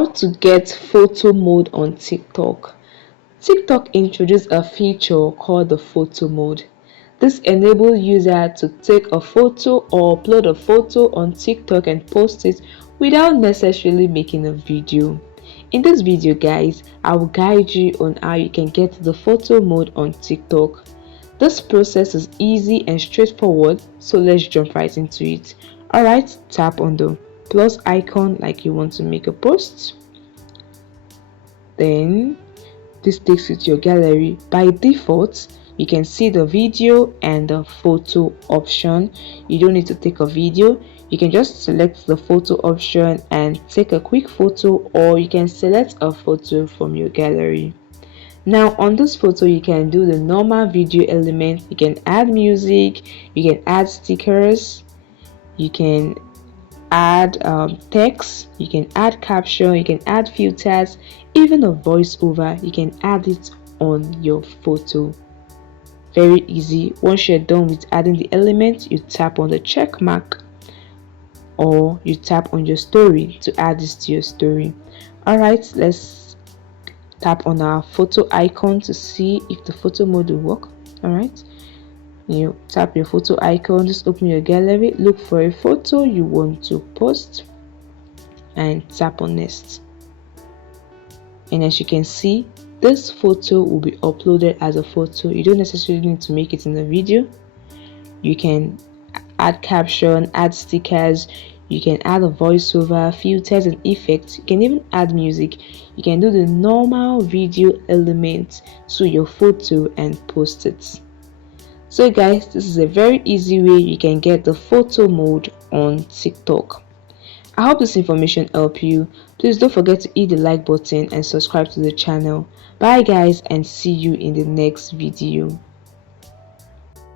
How to get photo mode on TikTok. TikTok introduced a feature called the photo mode. This enables users to take a photo or upload a photo on TikTok and post it without necessarily making a video. In this video guys, I will guide you on how you can get the photo mode on TikTok. This process is easy and straightforward, so let's jump right into it. Alright, tap on the plus icon like you want to make a post. Then this takes you to your gallery. By default, you can see the video and the photo option. You don't need to take a video. You can just select the photo option and take a quick photo, or you can select a photo from your gallery. Now on this photo, you can do the normal video element. You can add music, you can add stickers, you can add text, you can add caption, you can add filters, even a voiceover. You can add it on your photo. Very easy. Once you're done with adding the element, you tap on the check mark or you tap on your story to add this to your story. Alright, let's tap on our photo icon to see if the photo mode will work. Alright, you tap your photo icon, just open your gallery, look for a photo you want to post and tap on next. And as you can see, this photo will be uploaded as a photo. You don't necessarily need to make it in the video. You can add caption, add stickers, you can add a voiceover, filters and effects. You can even add music. You can do the normal video element to your photo and post it. So guys, this is a very easy way you can get the photo mode on TikTok. I hope this information helped you. Please don't forget to hit the like button and subscribe to the channel. Bye guys, and see you in the next video.